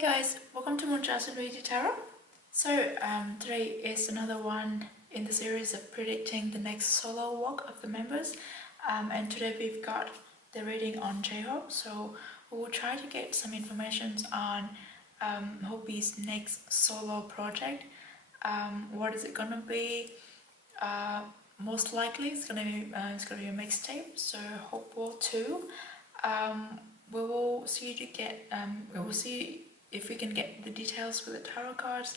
Hey guys, welcome to MoonChild Serendipity Tarot. So today is another one in the series of predicting the next solo walk of the members, and today we've got the reading on J-Hope. So we will try to get some information on Hope's next solo project. What is it gonna be? Most likely it's gonna be a mixtape. So HopeWorld 2. We will see if we can get the details with the tarot cards,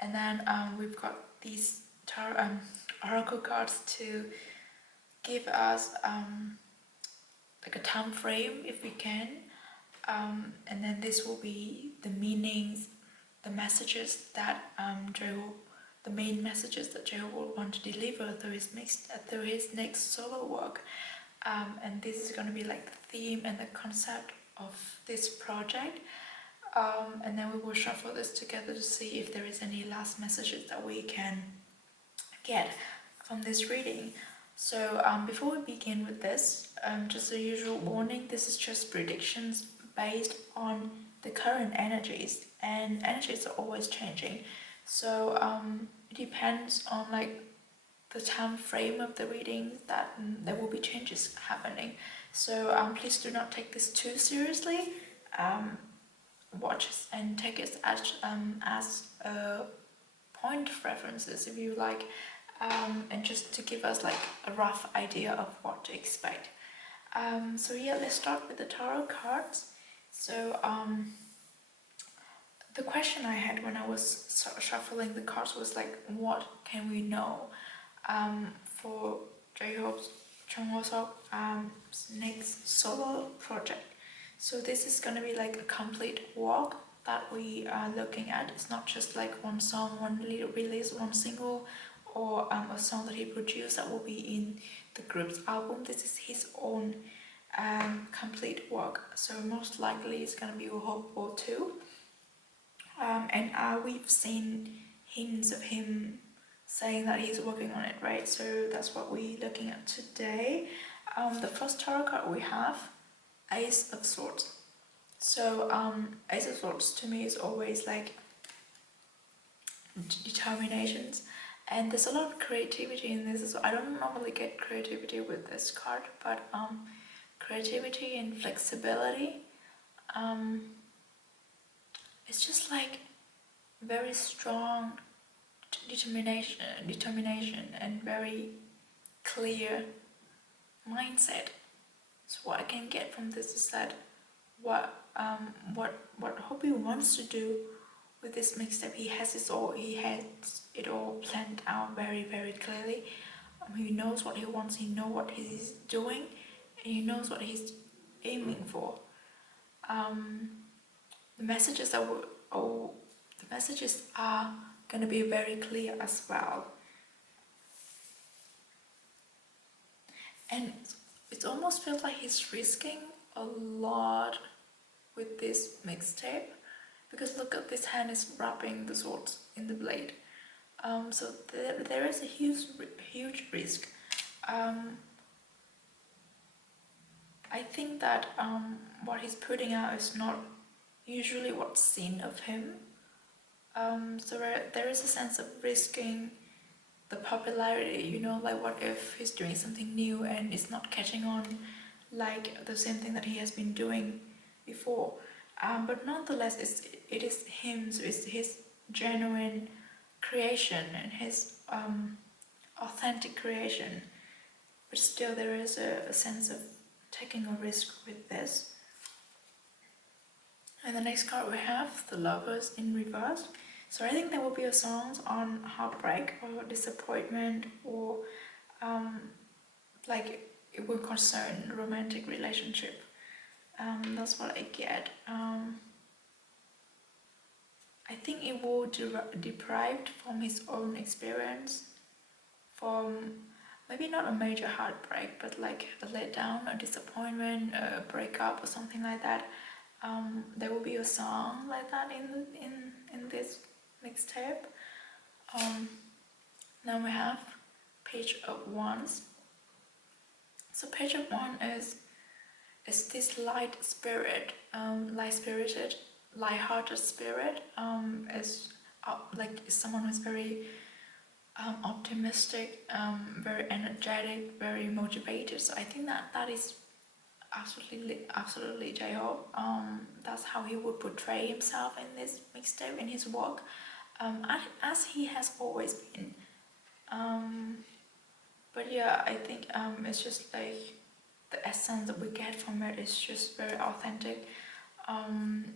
and then we've got these oracle cards to give us like a time frame if we can, and then this will be the meanings, the messages that the main messages that Joe will want to deliver through his next solo work, and this is going to be like the theme and the concept of this project. And then we will shuffle this together to see if there is any last messages that we can get from this reading. So before we begin with this, just a usual warning, this is just predictions based on the current energies, and energies are always changing. So it depends on like the time frame of the reading that there will be changes happening. So please do not take this too seriously. Watch and take it as a point of references if you like, and just to give us like a rough idea of what to expect. So yeah, let's start with the tarot cards. So the question I had when I was shuffling the cards was like, what can we know for J-Hope's next solo project? So this is going to be like a complete walk that we are looking at. It's not just like one song, one release, one single, or a song that he produced that will be in the group's album. This is his own complete work. So most likely it's going to be HopeWorld 2. And we've seen hints of him saying that he's working on it, right? So that's what we're looking at today. The first tarot card we have, Ace of Swords. So Ace of Swords to me is always like determinations, and there's a lot of creativity in this. So I don't normally get creativity with this card, but creativity and flexibility. It's just like very strong determination and very clear mindset. So what I can get from this is that what Hope wants to do with this mixtape, he has it all planned out very, very clearly. He knows what he wants, he knows what he's doing, and he knows what he's aiming for. The messages are gonna be very clear as well. And it almost feels like he's risking a lot with this mixtape, because look at this hand is wrapping the swords in the blade. So there is a huge risk. I think that what he's putting out is not usually what's seen of him. So there is a sense of risking the popularity, you know, like what if he's doing something new and it's not catching on like the same thing that he has been doing before. But nonetheless, it is him, so it's his genuine creation and his authentic creation. But still there is a sense of taking a risk with this. And the next card we have, the Lovers in reverse. So I think there will be a song on heartbreak or disappointment, or like it will concern romantic relationship. That's what I get. I think it will deprived from his own experience, from maybe not a major heartbreak, but like a letdown, a disappointment, a breakup, or something like that. There will be a song like that in this mixtape. Now we have Page of Wands. So Page of Wands is this light spirited light-hearted spirit, is like someone who's very optimistic, very energetic, very motivated. So I think that is absolutely J-Hope. That's how he would portray himself in this mixtape, in his work, as he has always been. But yeah, I think it's just like the essence that we get from it is just very authentic, and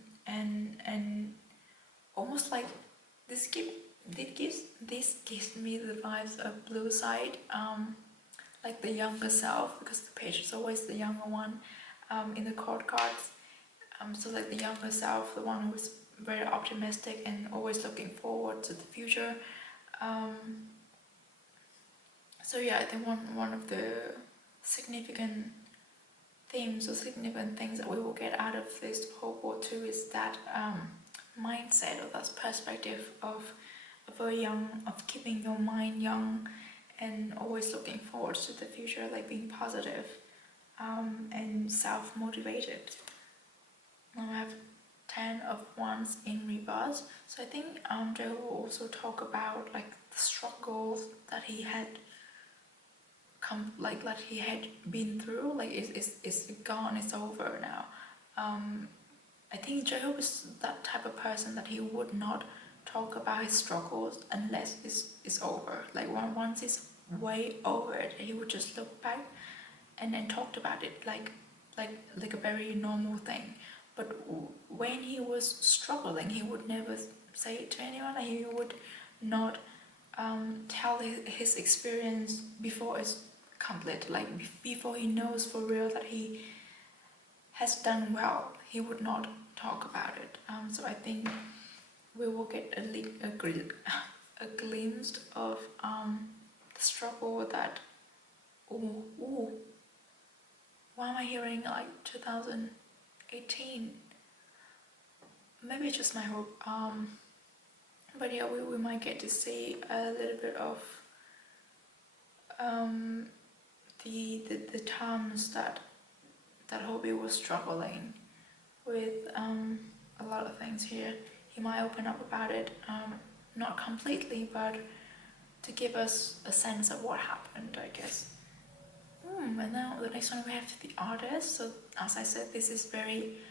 almost like this gives me the vibes of Blue Side, like the younger self, because the page is always the younger one in the court cards. So like the younger self, the one who's very optimistic and always looking forward to the future. So yeah, I think one of the significant themes or significant things that we will get out of this HopeWorld 2 is that mindset, or that perspective of keeping your mind young and always looking forward to the future, like being positive and self-motivated. Now I have 10 of Wands in reverse, so I think Joe will also talk about like the struggles that he had that he had been through. Like it's gone, it's over now. I think Job is that type of person that he would not talk about his struggles unless it's over. Like once it's way over it, he would just look back and then talked about it like a very normal thing. But when he was struggling, he would never say it to anyone. Like he would not tell his experience before it's complete. Like before he knows for real that he has done well, he would not talk about it. So I think we will get a glimpse of the struggle that. Ooh, why am I hearing like 2018? Maybe it's just my hope. But yeah, we might get to see a little bit of the times that Hobie was struggling with a lot of things here. He might open up about it, not completely, but to give us a sense of what happened, I guess. And now the next one we have the artist. So as I said, this is very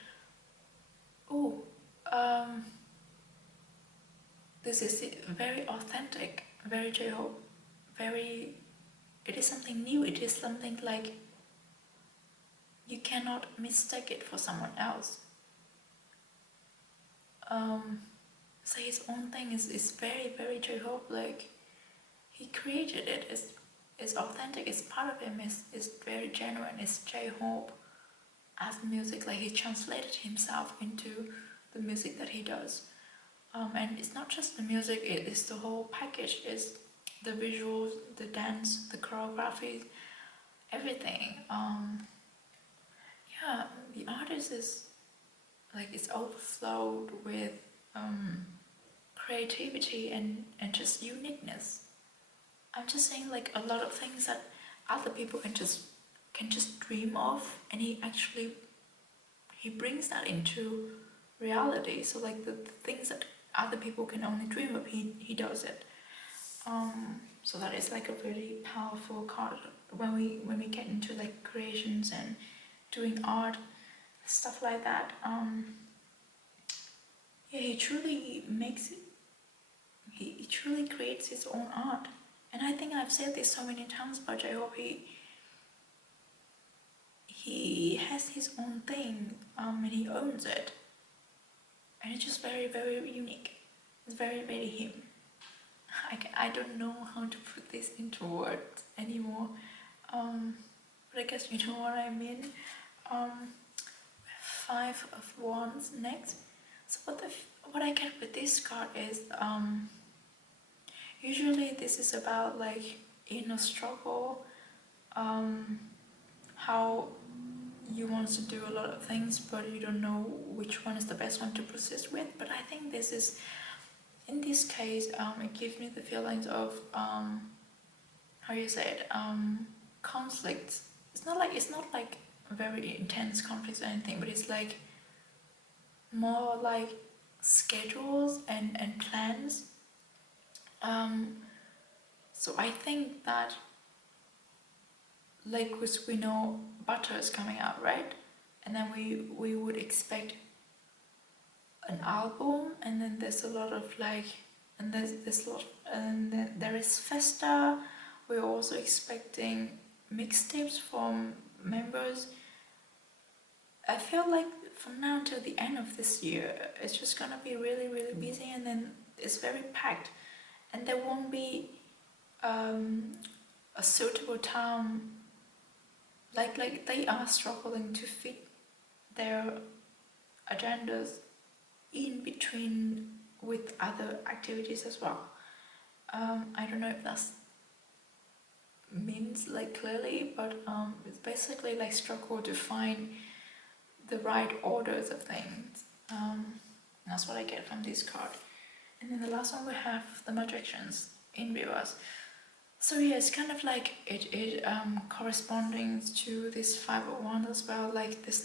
this is very authentic, very J-Hope, very. It is something new. It is something like you cannot mistake it for someone else. So his own thing is very, very J-Hope. Like he created it. It's authentic. It's part of him. It's very genuine. It's J-Hope as music. Like he translated himself into the music that he does. And it's not just the music. It is the whole package. It's the visuals, the dance, the choreography, everything. Yeah, the artist is like it's overflowed with creativity and just uniqueness. I'm just saying like a lot of things that other people can just dream of, and he brings that into reality. So like the things that other people can only dream of, he does it. So that is like a really powerful card when we get into like creations and doing art, stuff like that. Yeah, he truly makes it. He truly creates his own art, and I think I've said this so many times, but I hope he has his own thing, and he owns it, and it's just very, very unique. It's very, very him. I don't know how to put this into words anymore, but I guess you know what I mean. 5 of Wands next. So what I get with this card is usually this is about like inner struggle, how you want to do a lot of things but you don't know which one is the best one to persist with. But I think this is, in this case, it gives me the feelings of how you say it, conflict. It's not like very intense conflicts or anything, but it's like more like schedules and plans. So I think that, like, because we know Butter is coming out, right? And then we would expect an album, and then there's a lot of like, and there's a lot, and then there is Festa. We're also expecting mixtapes from members. I feel like from now until the end of this year, it's just gonna be really, really busy, and then it's very packed, and there won't be a suitable time. Like they are struggling to fit their agendas in between with other activities as well. I don't know if that's means like clearly, but it's basically like struggle to find the right orders of things. That's what I get from this card. And then the last one we have the Magicians in reverse. So yeah, it's kind of like it corresponding to this 5 of Wands as well. Like there's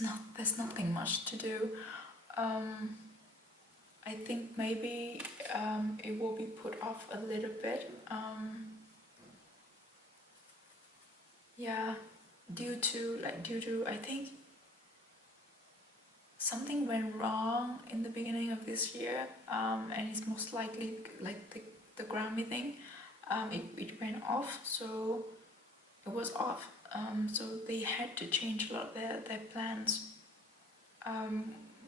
nothing much to do. I think maybe it will be put off a little bit. Yeah, due to I think something went wrong in the beginning of this year, and it's most likely like the Grammy thing. It went off, so it was off. So they had to change a lot of their plans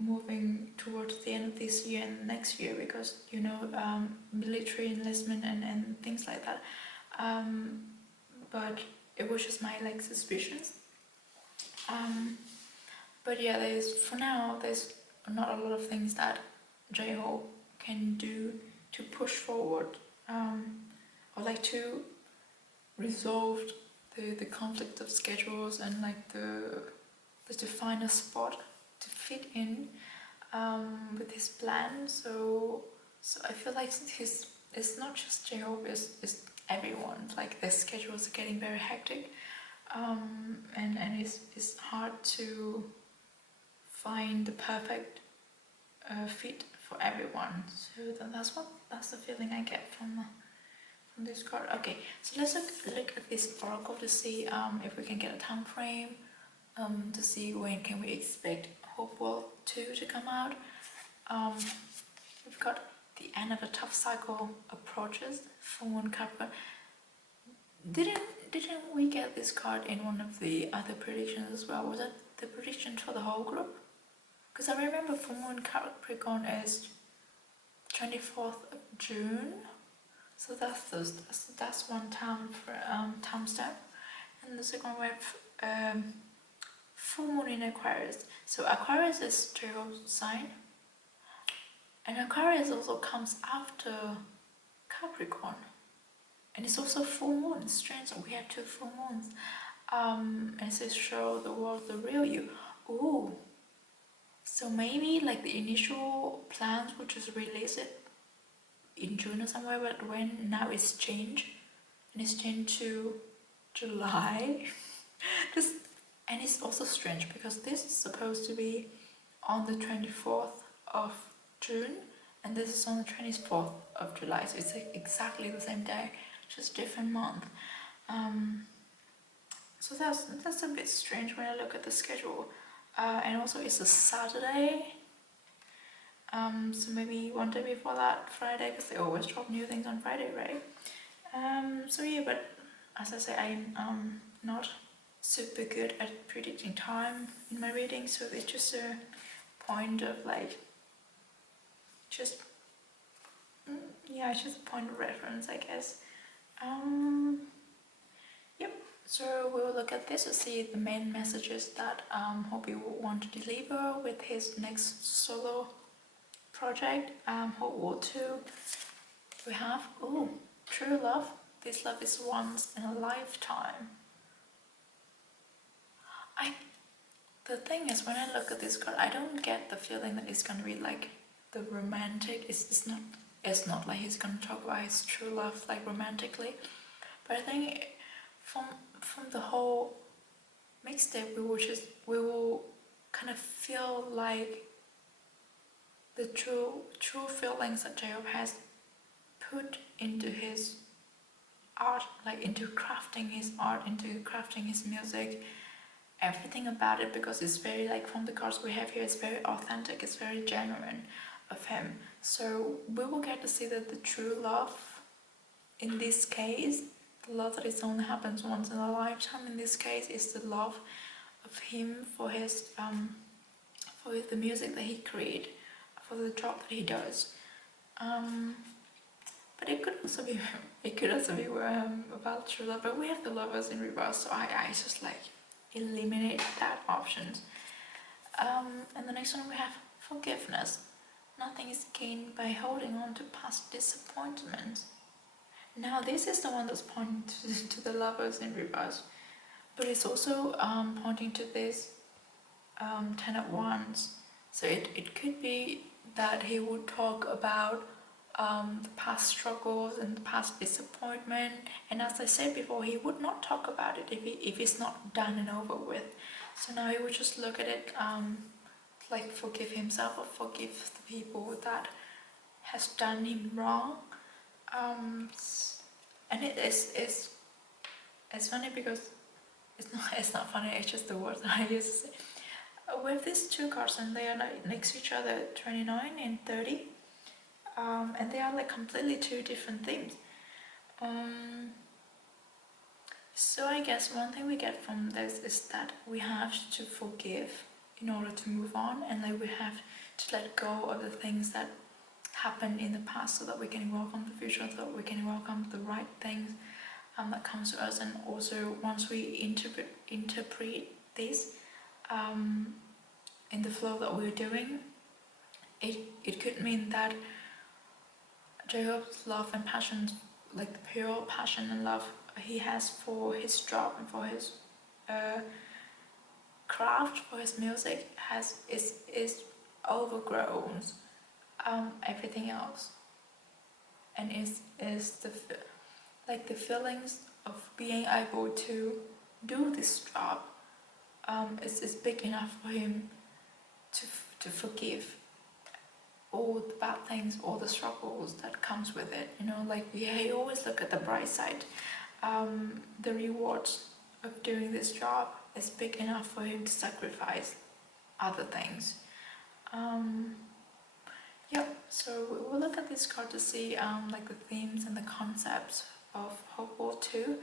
moving towards the end of this year and next year, because you know, military enlistment and things like that. But it was just my like suspicions. But yeah, for now there's not a lot of things that J-Hope can do to push forward, or like to resolve the conflict of schedules, and like to find a spot to fit in with his plan. So I feel like it's not just J-Hope, it's everyone. Like their schedules are getting very hectic, and it's hard to find the perfect fit for everyone. So that's the feeling I get from this card. Okay, so let's look at this oracle to see if we can get a time frame, to see when can we expect HopeWorld 2 to come out. We've got the end of a tough cycle approaches for one Capricorn. Didn't we get this card in one of the other predictions as well? Was it the prediction for the whole group? Because I remember for one Capricorn is 24th of June. So that's one timestamp, and the second one we have full moon in Aquarius. So Aquarius is Jehovah's sign, and Aquarius also comes after Capricorn, and it's also full moon. It's strange, so we have 2 full moons. And it says show the world the real you. Ooh, so maybe like the initial plans would just release it in June or somewhere, but when now it's changed, and it's changed to July. And it's also strange because this is supposed to be on the 24th of June, and this is on the 24th of July, so it's like exactly the same day, just different month. So that's a bit strange when I look at the schedule. And also it's a Saturday. So maybe one day before that, Friday, because they always drop new things on Friday, right? So yeah, but as I say, I'm not super good at predicting time in my reading, so it's just a point of like, it's just a point of reference, I guess. Yep. So we'll look at this to see the main messages that Hobie will want to deliver with his next solo project, HopeWorld 2. We have, true love. This love is once in a lifetime. The thing is, when I look at this card, I don't get the feeling that it's gonna be like the romantic. It's not like he's gonna talk about his true love like romantically. But I think from the whole mixtape, we will kind of feel like the true feelings that Jacob has put into his art, like into crafting his art, into crafting his music, everything about it, because it's very, like, from the cards we have here, it's very authentic, it's very genuine of him. So we will get to see that the true love in this case, the love that it only happens once in a lifetime in this case, is the love of him for his for the music that he created, for the job that he does. But it could also be about true love, but we have the lovers in reverse, so I just like eliminate that option. And the next one we have forgiveness. Nothing is gained by holding on to past disappointments. Now this is the one that's pointing to the lovers in reverse, but it's also pointing to this 10 of Wands. So it could be that he would talk about the past struggles and the past disappointment, and as I said before, he would not talk about it if it's not done and over with. So now he would just look at it, like forgive himself or forgive the people that has done him wrong. And it's funny because it's not funny, it's just the word that I use to say. With these two cards, and they are like next to each other, 29 and 30, and they are like completely two different themes. So I guess one thing we get from this is that we have to forgive in order to move on, and like we have to let go of the things that happened in the past so that we can welcome the future, so that we can welcome the right things that comes to us. And also once we interpret this in the flow that we're doing, it could mean that Jacob's love and passion, like the pure passion and love he has for his job and for his craft, for his music, is overgrown everything else, and is the feelings of being able to do this job is big enough for him to forgive all the bad things, all the struggles that comes with it. You know, like he always look at the bright side. The rewards of doing this job is big enough for him to sacrifice other things. So we'll look at this card to see like the themes and the concepts of HopeWorld 2.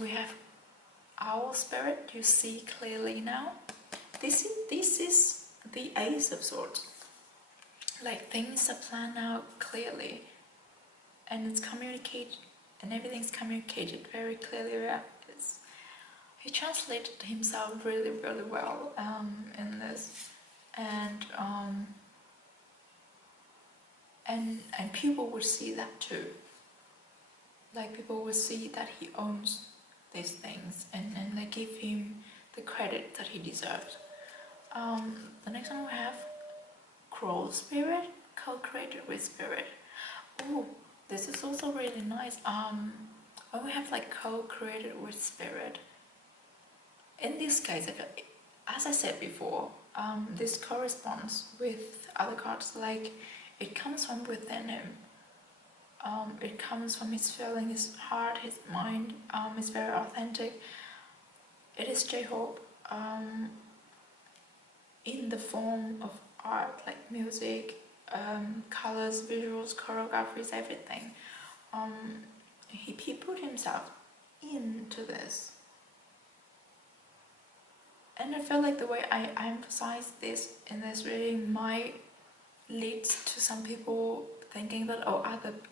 We have Owl Spirit, you see clearly now. This is the Ace of Swords. Like things are planned out clearly, and it's communicated, and everything's communicated very clearly. He translated himself really well in this, and people would see that too. Like people would see that he owns these things, and they give him the credit that he deserves. The next one we have Crow Spirit, co-created with Spirit. Oh, this is also really nice. When we have like co-created with Spirit, in this case, as I said before, this corresponds with other cards. Like it comes from within him. It comes from his feeling, his heart, his mind. It's very authentic. It is J-Hope in the form of art, like music, colors, visuals, choreographies, everything. He put himself into this. And I feel like the way I emphasize this in this reading might lead to some people thinking that, oh,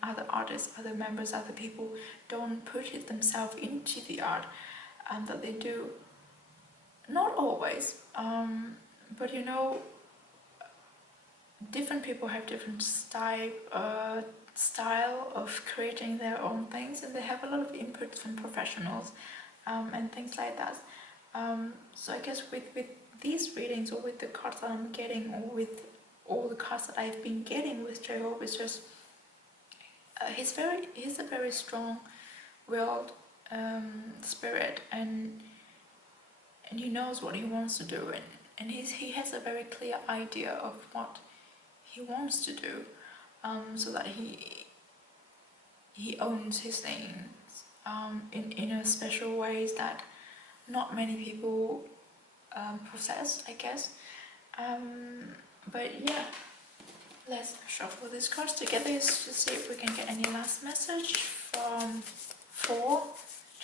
other artists, other members, other people don't put it themselves into the art, and that they do. Not always, but you know, different people have different style of creating their own things, and they have a lot of input from professionals and things like that. So I guess with these readings, or with the cards that I'm getting, or with all the cards that I've been getting with J-Hope, is just he's a very strong-willed spirit, and he knows what he wants to do, and he has a very clear idea of what he wants to do, so that he owns his things in a special ways that not many people possess, I guess. But yeah, let's shuffle these cards together to see if we can get any last message from 4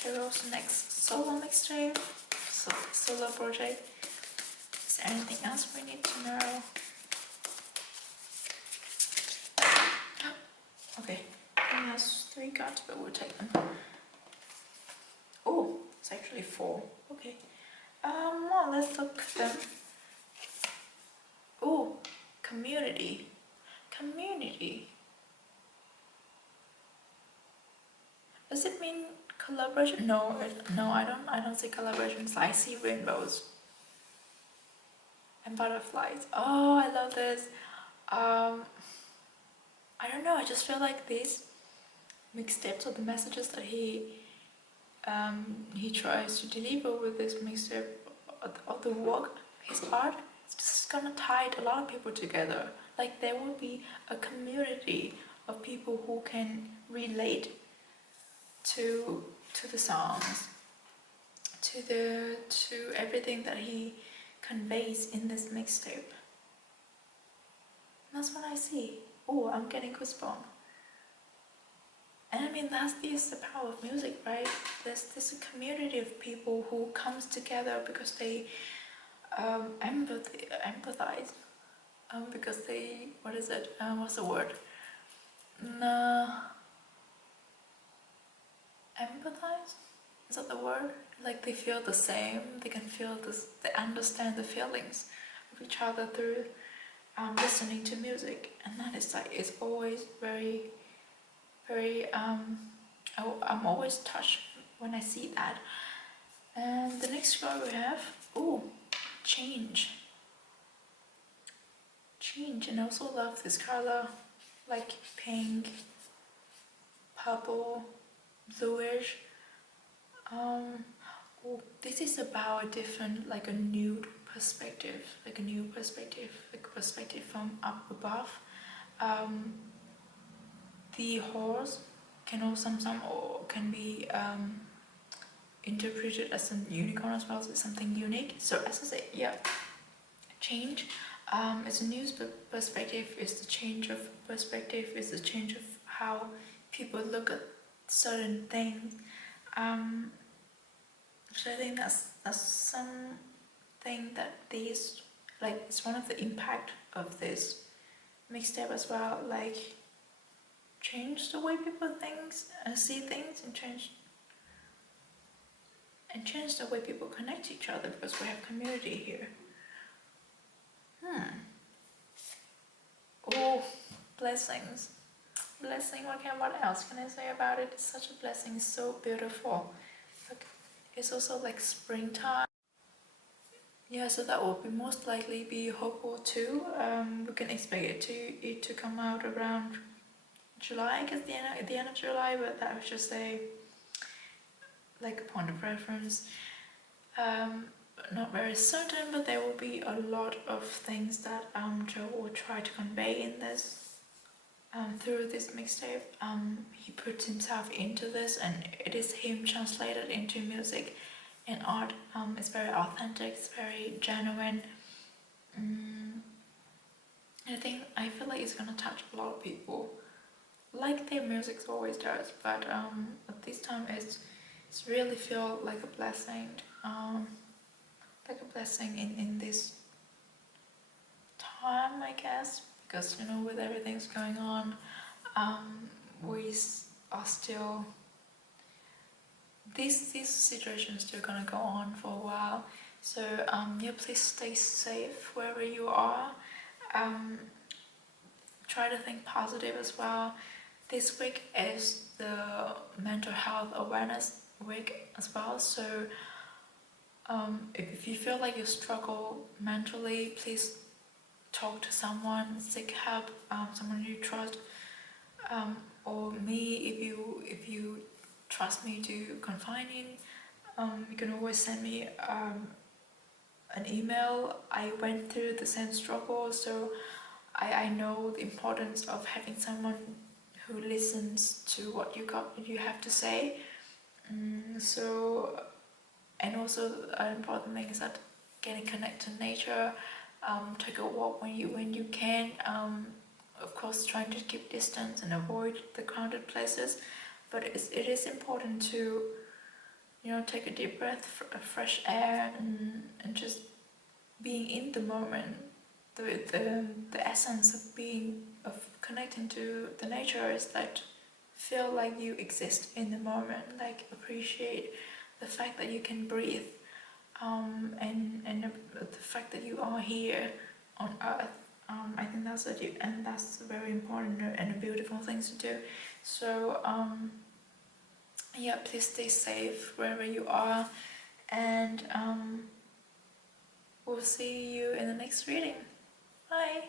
Tarot's next solo mixtape, solo project. Is there anything else we need to know? Okay, he has 3 cards, but we'll take them. Oh, it's actually 4. Okay. Well, let's look at them. Oh, community. Community. Does it mean collaboration? No, no, I don't see collaborations. I see rainbows and butterflies. Oh, I love this. I don't know. I just feel like these mixtapes or the messages that he tries to deliver with this mixtape of the work, his art, it's just gonna tie a lot of people together. Like there will be a community of people who can relate to the songs, to everything that he conveys in this mixtape. That's what I see. Oh, I'm getting goosebumps. And I mean, that is the power of music, right? There's a community of people who comes together because they empathize. Because they, what is it? What's the word? Empathize? Is that the word? Like they feel the same. They can feel this. They understand the feelings of each other through listening to music, and that is like it's always very, very. I'm always touched when I see that. And the next card we have, oh, change. Change, and I also love this color, like pink, purple, bluish. Oh, this is about a different, like a new perspective, like a perspective from up above. The horse can also or can be interpreted as a unicorn as well, so it's something unique. So as I say, yeah, change. It's a new perspective. It's the change of perspective. It's the change of how people look at certain things. So I think that's something that these, like, it's one of the impact of this mixtape as well. Like, change the way people see things, and change the way people connect to each other, because we have community here. Oh, blessings. Blessing, what else can I say about it? It's such a blessing, it's so beautiful. Look, it's also like springtime. Yeah, so that will be most likely be HopeWorld 2. We can expect it to come out around July, I guess the end of July, but that was just like a point of reference. Not very certain, but there will be a lot of things that Joe will try to convey in this. Through this mixtape, he puts himself into this, and it is him translated into music and art. It's very authentic, it's very genuine. I feel like it's gonna touch a lot of people, like their music always does. But at this time, it's really feel like a blessing, in this time, I guess, because with everything's going on, we are still, this situation is still gonna go on for a while. So yeah, please stay safe wherever you are. Try to think positive as well. This week is the mental health awareness week as well, so if you feel like you struggle mentally, please talk to someone, seek help, someone you trust, or me if you trust me to confide in. You can always send me an email. I went through the same struggle, so I know the importance of having someone who listens to what you have to say. So, and also an important thing is that getting connected to nature, take a walk when you can. Of course, trying to keep distance and avoid the crowded places, but it is important to, you know, take a deep breath, fresh air, and just being in the moment. The essence of connecting to the nature is that feel like you exist in the moment, like appreciate the fact that you can breathe, and the fact that you are here on earth. I think that's very important and a beautiful thing to do. So yeah, please stay safe wherever you are, and we'll see you in the next reading. Bye.